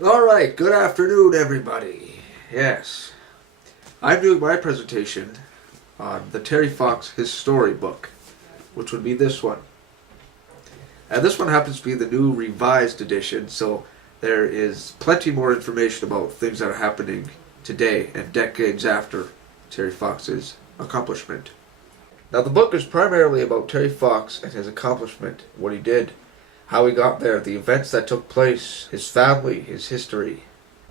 Alright, good afternoon everybody. Yes, I'm doing my presentation on the Terry Fox His Story book, which would be this one. And this one happens to be the new revised edition, so there is plenty more information about things that are happening today and decades after Terry Fox's accomplishment. Now the book is primarily about Terry Fox and his accomplishment, what he did, how he got there, the events that took place, his family, his history.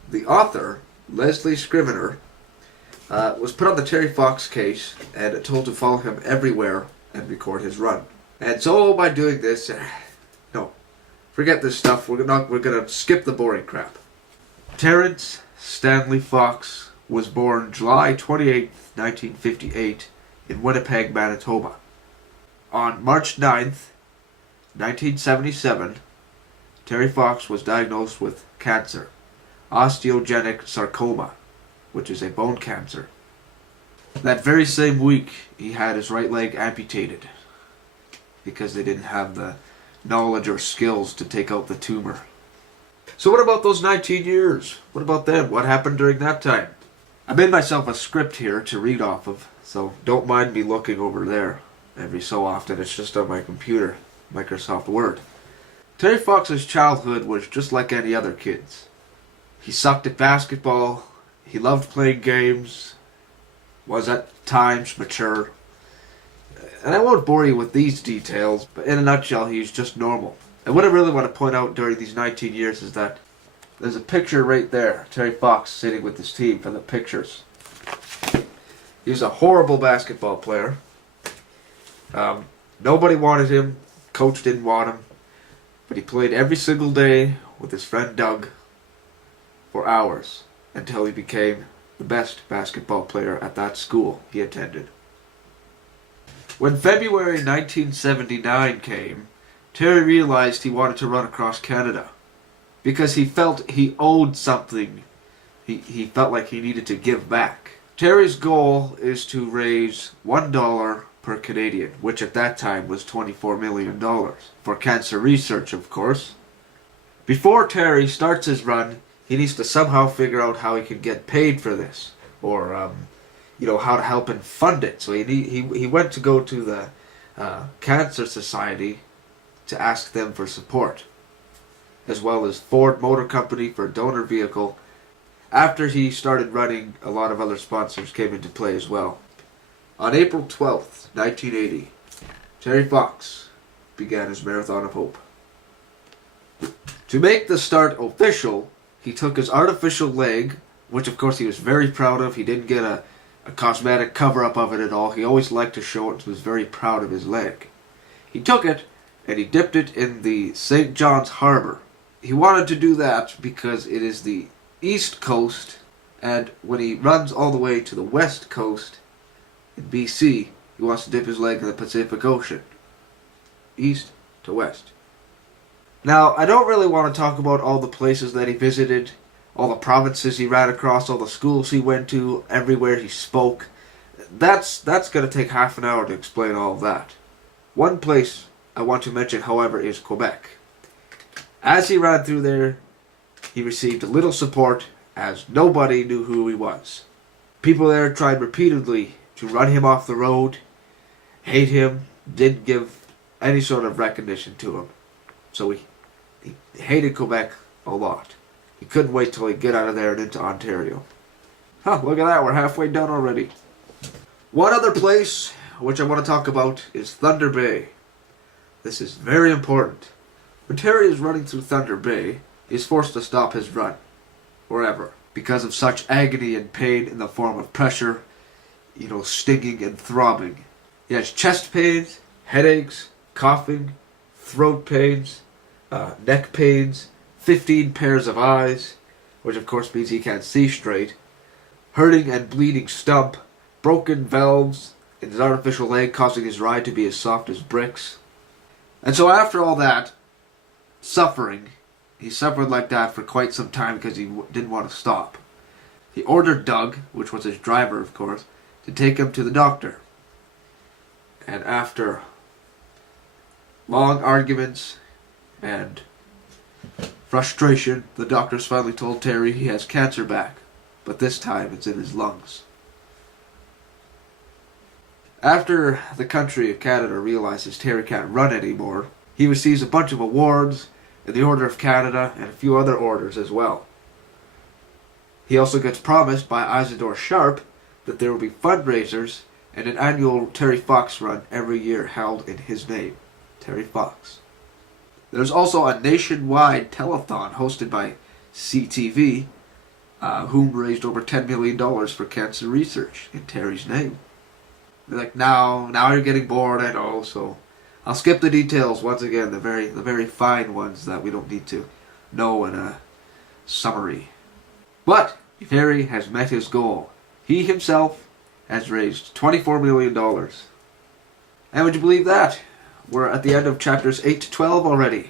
The author, Leslie Scrivener, was put on the Terry Fox case and told to follow him everywhere and record his run. And so by doing this, no, forget this stuff. We're gonna skip the boring crap. Terrence Stanley Fox was born July 28, 1958, in Winnipeg, Manitoba. On March 9th, 1977, Terry Fox was diagnosed with cancer, osteogenic sarcoma, which is a bone cancer. That very same week, he had his right leg amputated because they didn't have the knowledge or skills to take out the tumor. So what about those 19 years? What about them? What happened during that time? I made myself a script here to read off of, so don't mind me looking over there every so often. It's just on my computer. Microsoft Word. Terry Fox's childhood was just like any other kid's. He sucked at basketball, he loved playing games, was at times mature. And I won't bore you with these details, but in a nutshell, he's just normal. And what I really want to point out during these 19 years is that there's a picture right there, Terry Fox sitting with his team for the pictures. He was a horrible basketball player. Nobody wanted him. Coach didn't want him, but he played every single day with his friend Doug for hours until he became the best basketball player at that school he attended. When February 1979 came, Terry realized he wanted to run across Canada because he felt he owed something. He felt like he needed to give back. Terry's goal is to raise $1 per Canadian, which at that time was $24 million, for cancer research, of course. Before Terry starts his run, he needs to somehow figure out how he can get paid for this, or how to help him fund it. So he went to go to the Cancer Society to ask them for support, as well as Ford Motor Company for a donor vehicle. After he started running, a lot of other sponsors came into play as well. On April 12th, 1980, Terry Fox began his Marathon of Hope. To make the start official, he took his artificial leg, which of course he was very proud of. He didn't get a cosmetic cover-up of it at all. He always liked to show it and was very proud of his leg. He took it and he dipped it in the St. John's Harbor. He wanted to do that because it is the East Coast, and when he runs all the way to the West Coast, in BC, he wants to dip his leg in the Pacific Ocean. East to west. Now, I don't really want to talk about all the places that he visited, all the provinces he ran across, all the schools he went to, everywhere he spoke. That's going to take half an hour to explain all of that. One place I want to mention, however, is Quebec. As he ran through there, he received little support, as nobody knew who he was. People there tried repeatedly to run him off the road, hate him, didn't give any sort of recognition to him. So he hated Quebec a lot. He couldn't wait till he'd get out of there and into Ontario. Look at that, we're halfway done already. One other place which I want to talk about is Thunder Bay. This is very important. When Terry is running through Thunder Bay, he is forced to stop his run, forever, because of such agony and pain in the form of pressure, stinging and throbbing. He has chest pains, headaches, coughing, throat pains, neck pains, 15 pairs of eyes, which of course means he can't see straight, hurting and bleeding stump, broken valves in his artificial leg causing his ride to be as soft as bricks. And so after all that suffering, he suffered like that for quite some time because he didn't want to stop. He ordered Doug, which was his driver of course, to take him to the doctor. And after long arguments and Frustration, the doctors finally told Terry he has cancer back, but this time it's in his lungs. After the country of Canada realizes Terry can't run anymore, he receives a bunch of awards in the Order of Canada and a few other orders as well. He also gets promised by Isidore Sharp that there will be fundraisers and an annual Terry Fox run every year held in his name, Terry Fox. There's also a nationwide telethon hosted by CTV, whom raised over $10 million for cancer research in Terry's name. They're like, now you're getting bored, I know, so I'll skip the details once again, the very fine ones that we don't need to know in a summary. But Terry has met his goal. He himself has raised $24 million. And would you believe that? We're at the end of chapters 8 to 12 already.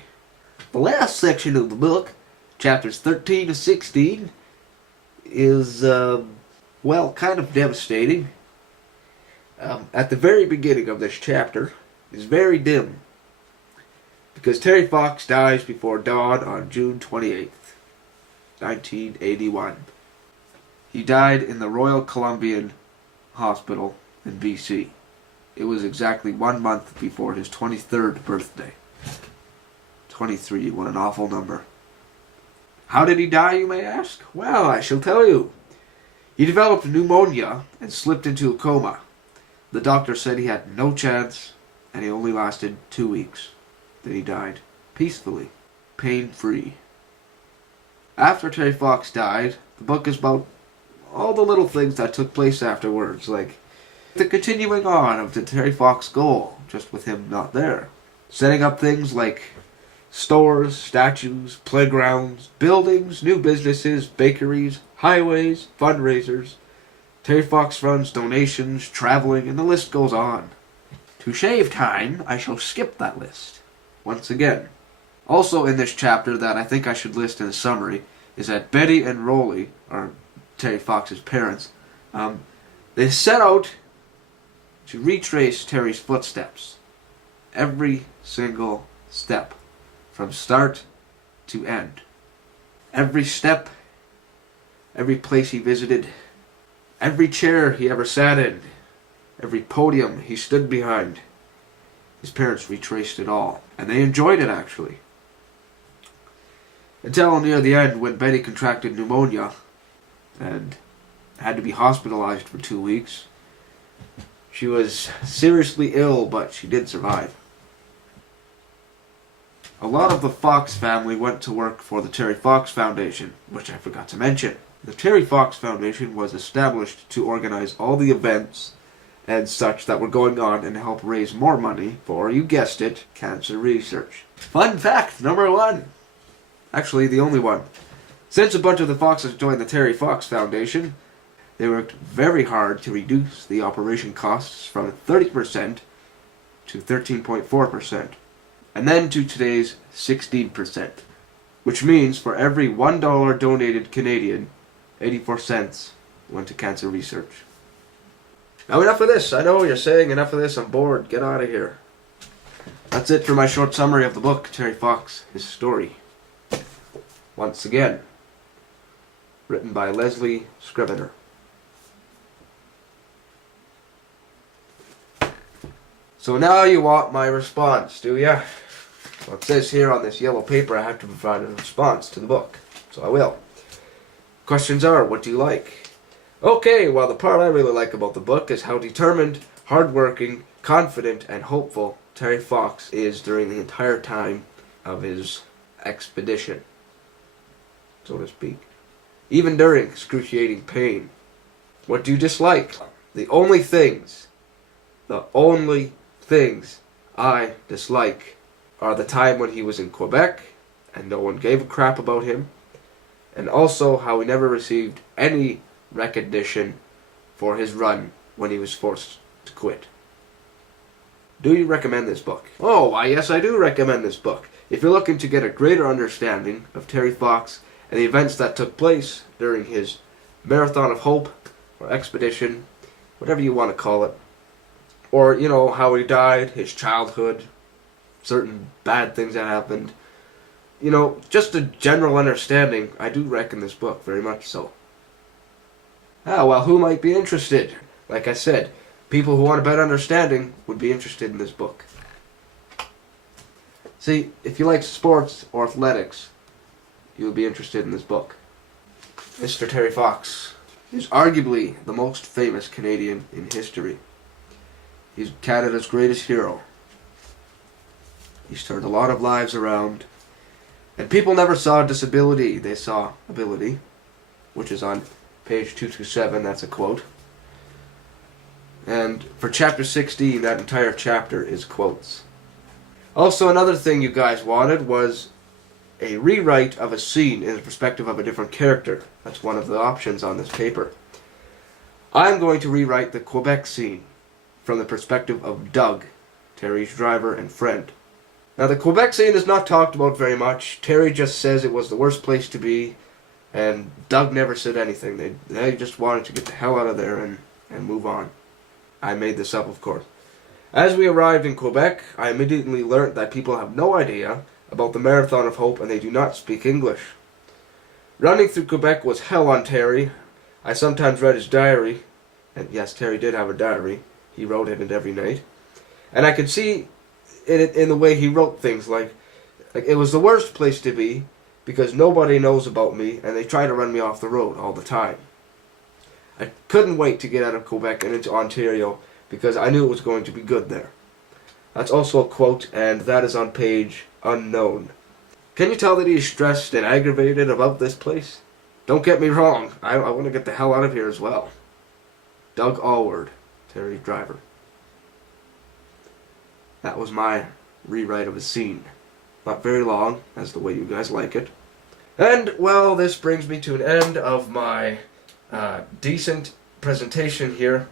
The last section of the book, chapters 13 to 16, is, kind of devastating. At the very beginning of this chapter is very dim, because Terry Fox dies before dawn on June 28th, 1981. He died in the Royal Columbian Hospital in BC. It was exactly 1 month before his 23rd birthday. 23, what an awful number. How did he die, you may ask? Well, I shall tell you. He developed pneumonia and slipped into a coma. The doctor said he had no chance, and he only lasted 2 weeks. Then he died, peacefully, pain-free. After Terry Fox died, the book is about all the little things that took place afterwards, like the continuing on of the Terry Fox goal, just with him not there. Setting up things like stores, statues, playgrounds, buildings, new businesses, bakeries, highways, fundraisers. Terry Fox runs donations, traveling, and the list goes on. To save time, I shall skip that list. Once again. Also in this chapter that I think I should list in a summary is that Betty and Rolly, or Terry Fox's parents, they set out to retrace Terry's footsteps. Every single step. From start to end. Every step, every place he visited, every chair he ever sat in, every podium he stood behind. His parents retraced it all, and they enjoyed it actually. Until near the end, when Betty contracted pneumonia and had to be hospitalized for 2 weeks. She was seriously ill, but she did survive. A lot of the Fox family went to work for the Terry Fox Foundation, which I forgot to mention. The Terry Fox Foundation was established to organize all the events and such that were going on and help raise more money for, you guessed it, cancer research. Fun fact number 1. Actually, the only one. Since a bunch of the Foxes joined the Terry Fox Foundation, they worked very hard to reduce the operation costs from 30% to 13.4%, and then to today's 16%, which means for every $1 donated Canadian, 84 cents went to cancer research. Now enough of this. I know you're saying enough of this. I'm bored. Get out of here. That's it for my short summary of the book, Terry Fox, His Story. Once again, written by Leslie Scrivener. So now you want my response, do ya? Well, it says here on this yellow paper I have to provide a response to the book. So I will. Questions are, what do you like? Okay, well the part I really like about the book is how determined, hardworking, confident, and hopeful Terry Fox is during the entire time of his expedition, so to speak. Even during excruciating pain. What do you dislike? The only things I dislike are the time when he was in Quebec and no one gave a crap about him, and also how he never received any recognition for his run when he was forced to quit. Do you recommend this book? Oh, why yes, I do recommend this book. If you're looking to get a greater understanding of Terry Fox and the events that took place during his Marathon of Hope or expedition, whatever you want to call it, or, you know, how he died, his childhood, certain bad things that happened, you know, just a general understanding, I do reckon this book, very much so. Well, who might be interested? Like I said, people who want a better understanding would be interested in this book. See, if you like sports or athletics, you'll be interested in this book. Mr. Terry Fox is arguably the most famous Canadian in history. He's Canada's greatest hero. He's turned a lot of lives around. And people never saw disability, they saw ability, which is on page 227, that's a quote. And for chapter 16, that entire chapter is quotes. Also, another thing you guys wanted was a rewrite of a scene in the perspective of a different character. That's one of the options on this paper. I'm going to rewrite the Quebec scene from the perspective of Doug, Terry's driver and friend. Now, the Quebec scene is not talked about very much. Terry just says it was the worst place to be, and Doug never said anything. They just wanted to get the hell out of there and move on. I made this up, of course. As we arrived in Quebec, I immediately learnt that people have no idea about the Marathon of Hope and they do not speak English. Running through Quebec was hell on Terry. I sometimes read his diary, and yes, Terry did have a diary. He wrote in it every night. And I could see in the way he wrote things, like it was the worst place to be because nobody knows about me and they try to run me off the road all the time. I couldn't wait to get out of Quebec and into Ontario because I knew it was going to be good there. That's also a quote, and that is on page unknown. Can you tell that he's stressed and aggravated about this place? Don't get me wrong, I want to get the hell out of here as well. Doug Allward, Terry's driver. That was my rewrite of a scene. Not very long, as the way you guys like it. And, well, this brings me to an end of my decent presentation here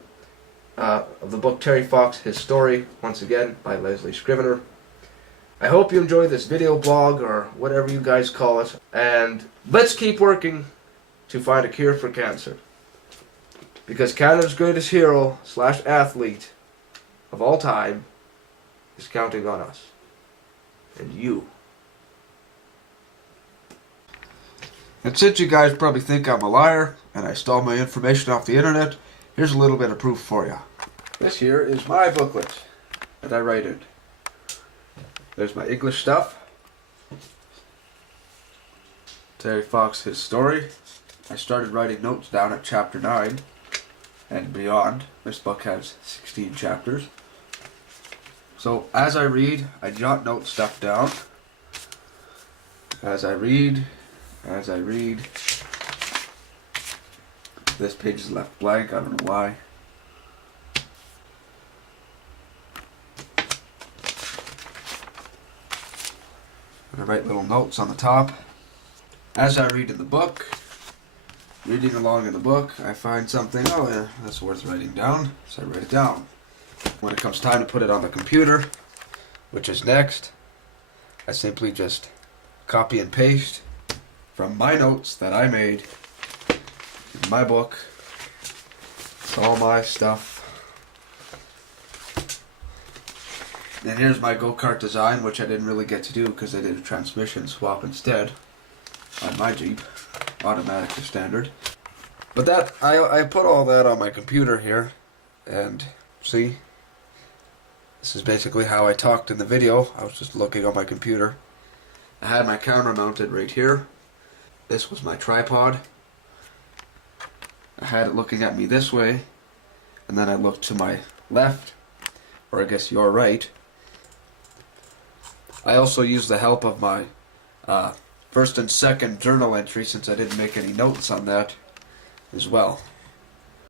of the book Terry Fox, His Story, once again, by Leslie Scrivener. I hope you enjoyed this video blog, or whatever you guys call it, and let's keep working to find a cure for cancer. Because Canada's greatest hero / athlete of all time is counting on us. And you. And since you guys probably think I'm a liar, and I stole my information off the internet, here's a little bit of proof for you. This here is my booklet that I write in. There's my English stuff. Terry Fox, His Story. I started writing notes down at chapter 9 and beyond. This book has 16 chapters. So as I read, I jot note stuff down. As I read. This page is left blank, I don't know why. And I write little notes on the top. As I read in the book, reading along in the book, I find something, oh yeah, that's worth writing down, so I write it down. When it comes time to put it on the computer, which is next, I simply just copy and paste from my notes that I made in my book. It's all my stuff. And here's my Go-Kart Design, which I didn't really get to do because I did a transmission swap instead on my Jeep, automatic to standard. But that I put all that on my computer here, and see, this is basically how I talked in the video. I was just looking on my computer. I had my camera mounted right here. This was my tripod. I had it looking at me this way, and then I looked to my left, or I guess your right. I also used the help of my first and second journal entry, since I didn't make any notes on that as well.